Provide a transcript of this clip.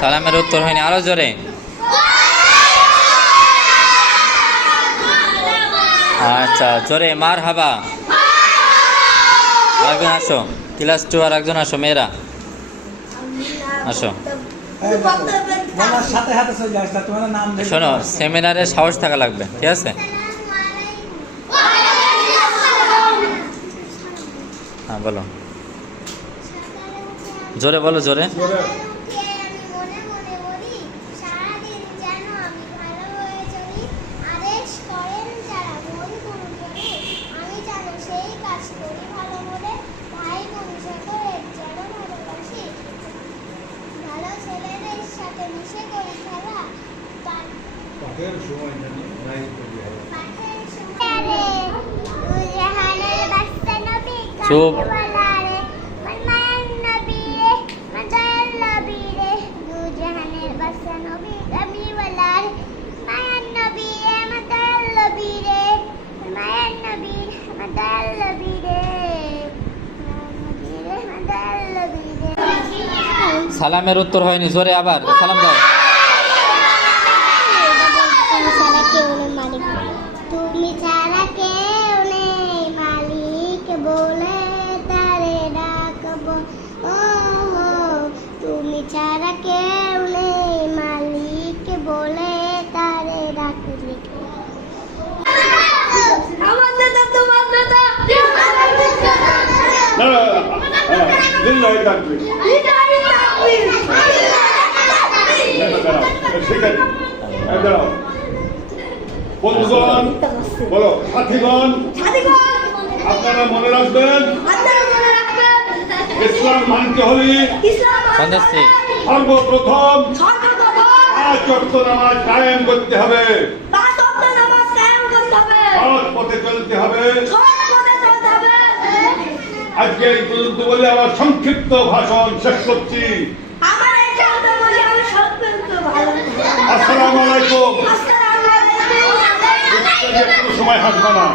সালামের উত্তর হয়নি, আরো জোরে। আচ্ছা জোরে, মার হাবা। আরেকজন আসো, ক্লাস 2 আর একজন আসো, মেয়েরা আসো। শোনো, সেমিনারে সাহস থাকা লাগবে, ঠিক আছে? হ্যাঁ বলো, জোরে বলো, জোরে। চুপ। সালামের উত্তর হয়নি, জোরে আবার সালাম দাও। তুমি ছাড়া কেউ নেই মালিক বলে তারে ডাকবো, ও তুমি ছাড়া কেউ নেই মালিক বলে তারে ডাকবি। আমার দাদা, তোমার দাদা, বন্ধুগণ বলো, সাথীগণ আপনারা মনে রাখবেন, ইসলাম মানতে হলে সর্বপ্রথম 5 ওয়াক্ত নামাজ কায়েম করতে হবে, সৎ পথে চলতে হবে। আজকে এই পর্যন্ত বলে আমার সংক্ষিপ্ত ভাষণ শেষ করছি। আসসালামু আলাইকুম। সময় হাসবে না।